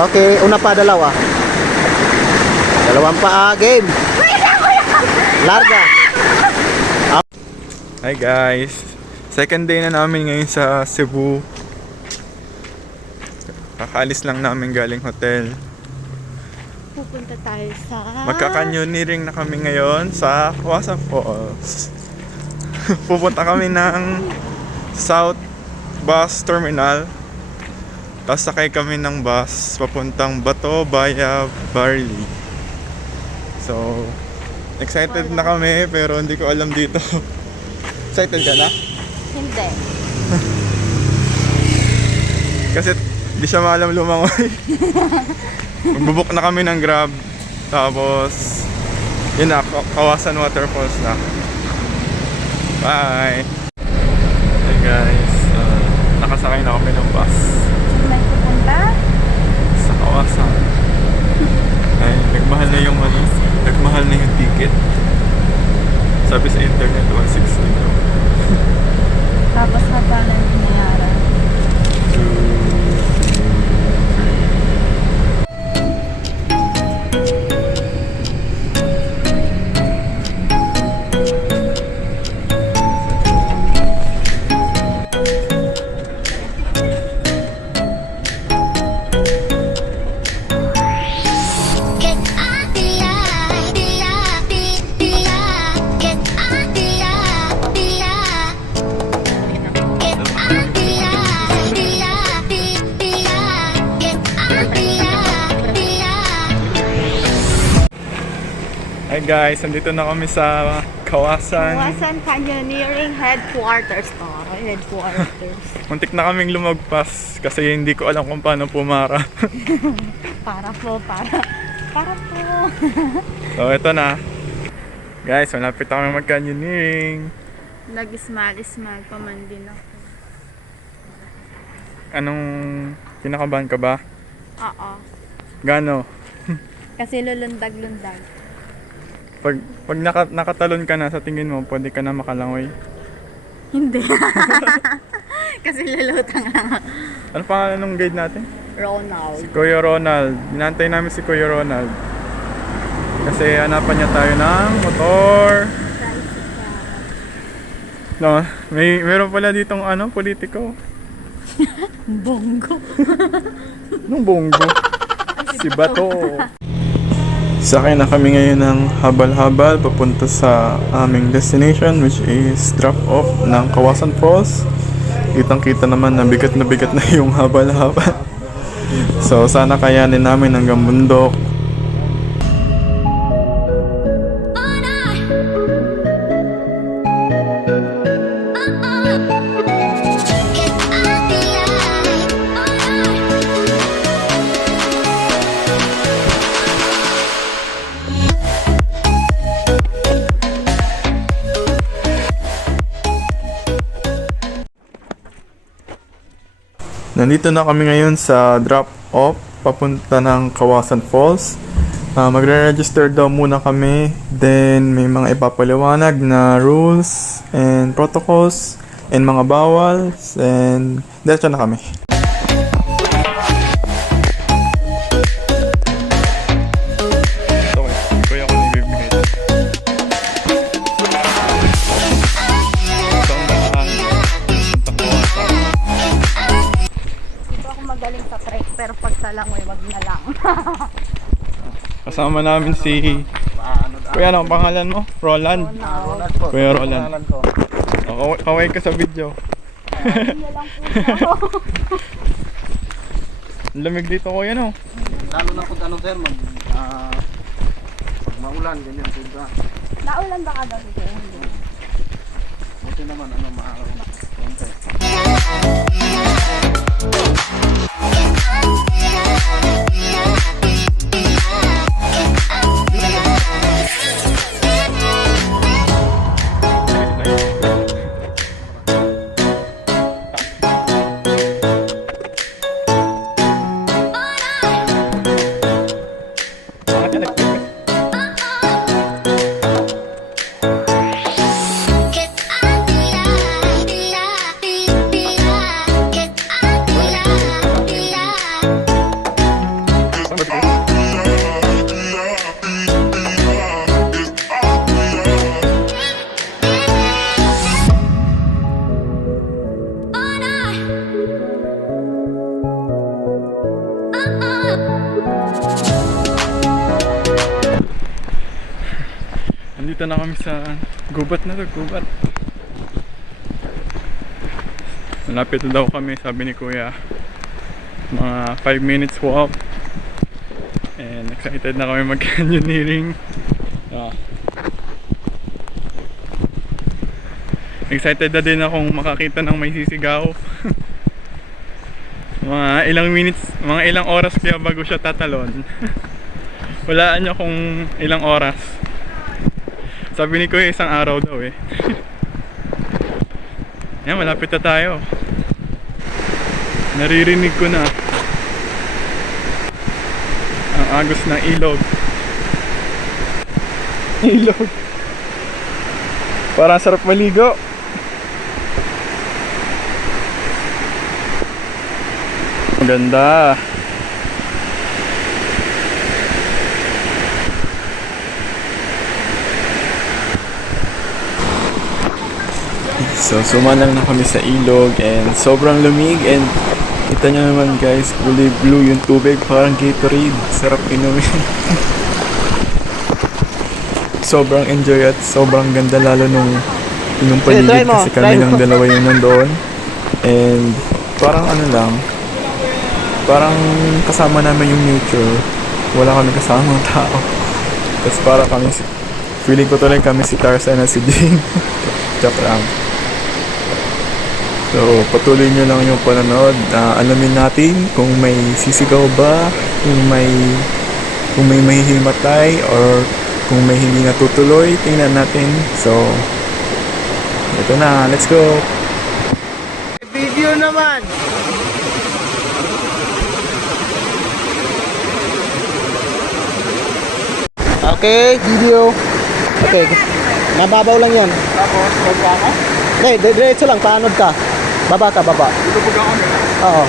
Okay, una pa, dalawa. Dalawang pa, game. Larga. Hi guys, second day na namin ngayon sa Cebu. Kakaalis lang namin galing hotel. Pupunta tayo sa... Magka-canyoneering na kami ngayon sa Kawasan Falls. Pupunta kami ng South Bus Terminal. Tapos sakay kami ng bus papuntang Bato via Barili. So, excited na kami pero hindi ko alam dito. Excited ka na? Hindi. Kasi di siya maalam lumangoy. Magbubuk na kami ng Grab. Tapos yun na, Kawasan Waterfalls na. Bye! Hey guys, nakasakay na kami ng bus Saan tayo pupunta? sa Kawasan. Ay, nagmahal na yung ticket. Sabi sa internet 160 daw. Tapos magkano yung binayaran? Hi guys, nandito na kami sa Kawasan. Kawasan Canyoneering Headquarters. Oh, headquarters. Muntik na kaming lumagpas kasi hindi ko alam kung paano pumara. Para po. So ito na. Guys, malapit na kami mag-canyoneering. Nag-smile pa man din ako. Anong kinakabahan ka ba? Oo. Gano? Kasi lulundag-lundag. Pag nakatalon ka na, sa tingin mo, pwede ka na makalangoy? Hindi. Kasi lulutang lang. Ano pangalan ng guide natin? Ronald. Si Kuya Ronald. Binantay namin si Kuya Ronald. Kasi hanapan niya tayo ng motor. No, meron pala ditong politiko. Bongo. Nung bongo. Si Bato. Sakay na kami ngayon ng habal-habal papunta sa aming destination, which is drop off ng Kawasan Falls. Kitang-kita naman na bigat na yung habal-habal. So sana kayanin namin hanggang bundok. Nandito na kami ngayon sa drop-off papunta ng Kawasan Falls. Magre-register daw muna kami, then may mga ipapaliwanag na rules and protocols and mga bawals, and diretso na kami. Magaling sa trek, pero pag sa langoy, wag na lang. Kasama namin si Kuya, ano ang pangalan mo? Roland? Kuya Roland. Kaway ka sa video. Ang lamig dito, Kuya, no? Lalo na pag sir, pag maulan, ganyan sila. Naulan ba ka daw dito? Buti naman, maaraw. Konti. Nandito na kami sa gubat na to, gubat. Malapit na daw kami, sabi ni Kuya. Mga 5 minutes walk. And excited na kami mag-canyoneering. Excited na din akong makakita ng may sisigaw. Mga ilang oras kaya bago siya tatalon. Walaan niya kung ilang oras. Sabi ni Kuya isang araw daw eh. Yan, malapit na tayo. Naririnig ko na ang agos ng ilog. Ilog. Parang sarap maligo. Ang ganda. So sumanang na kami sa ilog and sobrang lamig and kita nyo naman guys, kulay blue yung tubig, parang Gatorade, sarap inumin. Sobrang enjoy at sobrang ganda lalo nung paligid kasi kami lang dalawa yung nandoon. And parang ano lang, parang kasama namin yung nature, wala kami kasama tao. Tapos para kami, feeling ko tuloy kami si Tarzan at si Jane. Joke lang. So, patuloy nyo lang yung panonood. Alamin natin kung may sisigaw ba, kung may mahihimatay, or kung may hindi natutuloy. Tingnan natin. So, ito na. Let's go! Video naman! Okay, video. Okay, mababaw lang yan. Tapos, baba ako? Hey, diretso lang, paanod ka. Baba ka, baba. Lulubog ako. Oo.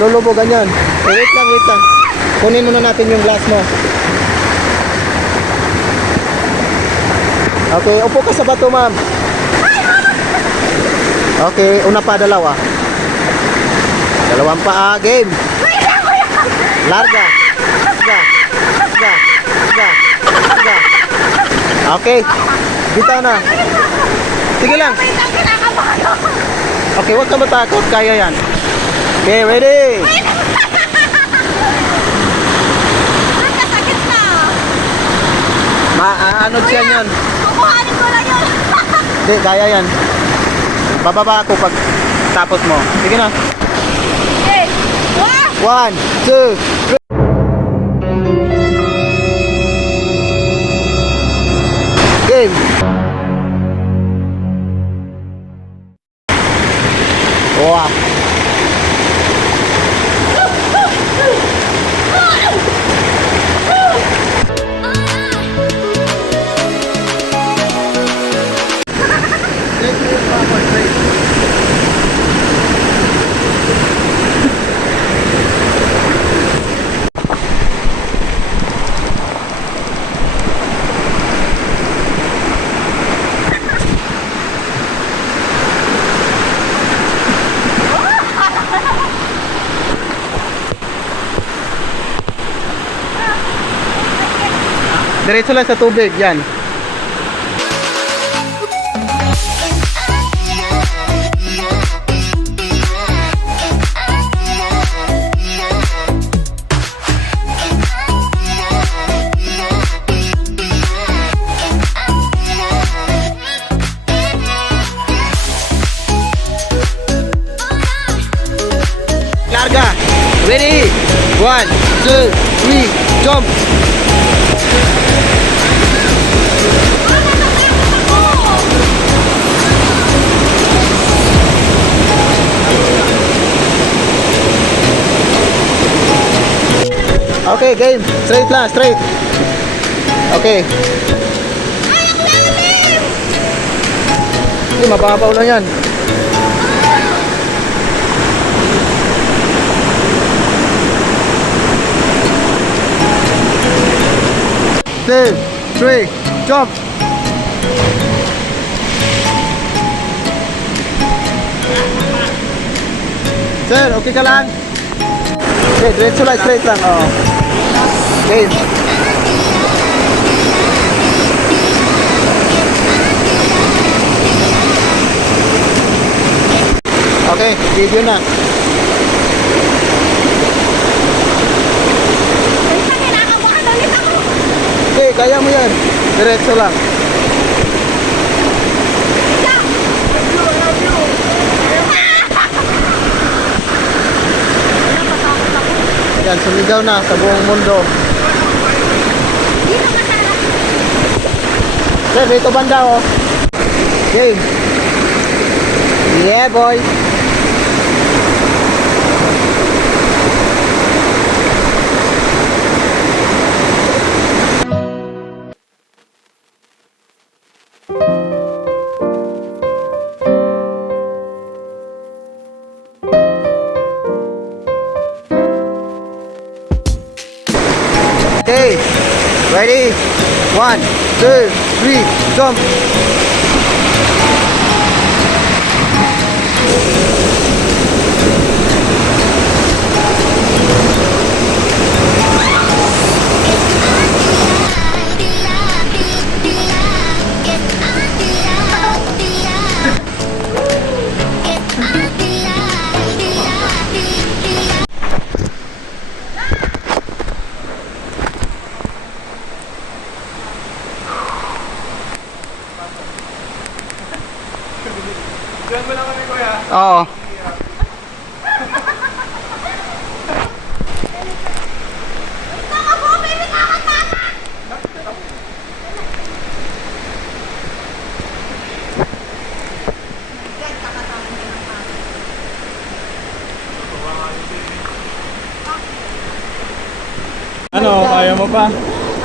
Lulubogan yan. Okay, wait lang. Kunin muna natin yung glass mo. Okay, upo ka sa bato, ma'am. Okay, una pa, dalawa. Dalawang paa, game. Larga. Okay, bitaw na. Sige lang. Okay, huwag ka matakot. Kaya yan. Okay, ready? Maanod siya yan. Kukuhanin ko lang yun. Hindi, kaya yan. Bababa ako pag tapos mo. Sige na. Eh, wah! 1, 2, 3. Game. Wow. Diretso lang sa tubig, yan. Larga. Ready? 1, 2, 3, jump. Okay, game. Straight lang, straight. Okay. Hindi, mababaw lang yan. Two, three, jump. Sir, okay ka lang? Okay, diretso lang, straight lang. Oo. Okay. Okay, video na. Minsan kinakabahan ulit ako. Okay, kaya mo yan. Diretso lang. Yan, sumigaw na sa buong mundo. Dito ka sa Sir, dito banda oh. Game. Yeah, boy. Okay, ready? 1, 2, 3, jump. Diyan mo lang kami, kuya. Oo. Ano, kaya mo pa?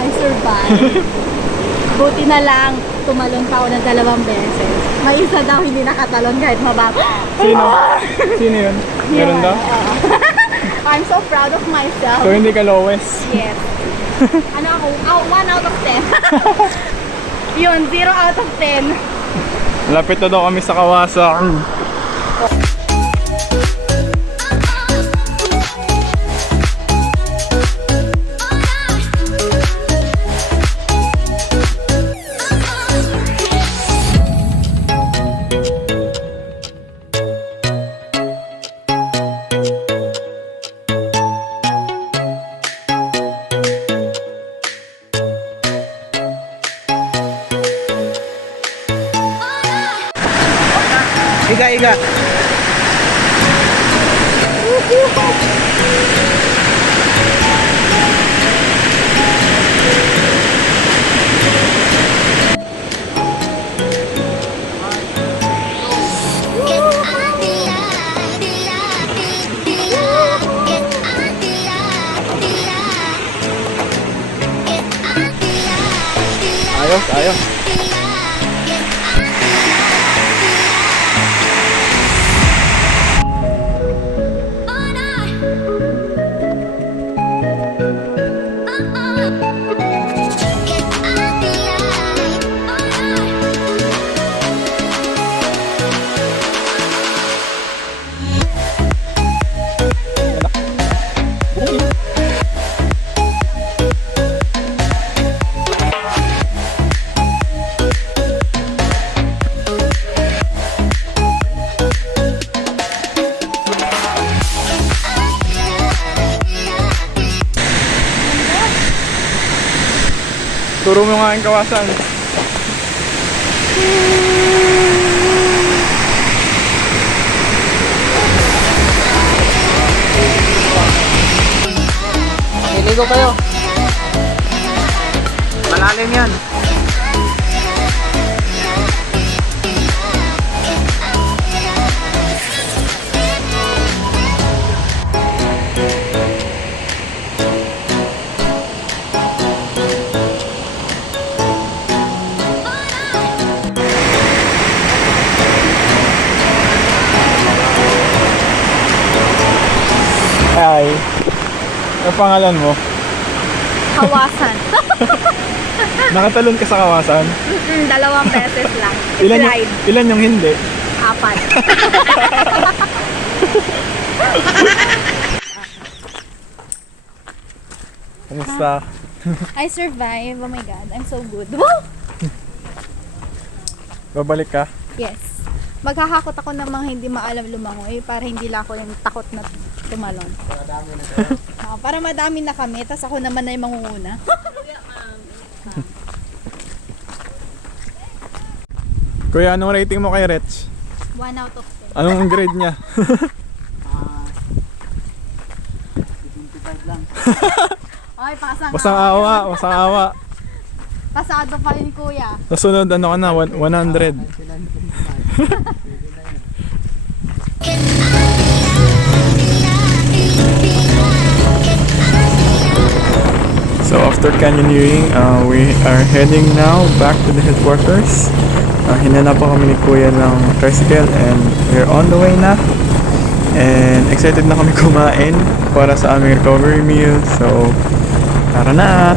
I survived. Buti na lang, tumalon pa ako ng 2 beses. May isa daw hindi nakatalon kahit mababa. Sino? Sino yun? Meron daw? Oo. I'm so proud of myself. So hindi ka lowest? Yes. Ano ako? 1 out of 10. Yun, 0 out of 10. Lapit na daw kami sa Kawasa. Iga, iga. Ayos, ayos. Turo mo nga ang Kawasan. Iligo kayo. Malalim yan. Ay. Ano pangalan mo? Hawasan. Nakatalon ka sa Kawasan? 2 beses lang. Ilan Slide. ilan yung hindi? 4. Kamusta? I survive. Oh my God, I'm so good. Woo! Babalik ka? Yes. Maghahakot ako ng mga hindi maalam lumangoy para hindi lang ako yung takot na tumalon. Para madami na kami, tas ako naman na yung mangunguna. Kuya, anong rating mo kay Rich? 1 out of 10. Anong grade niya? 25 lang. Ay, pasang Basang awa, basang awa. Pasado pa rin kuya. Nasunod, ano ka na? 100. So after canyoneering, we are heading now back to the headquarters. Hinanap pa kami ni Kuya ng tricycle and we're on the way na. And excited na kami kumain para sa aming recovery meal. So, tara na!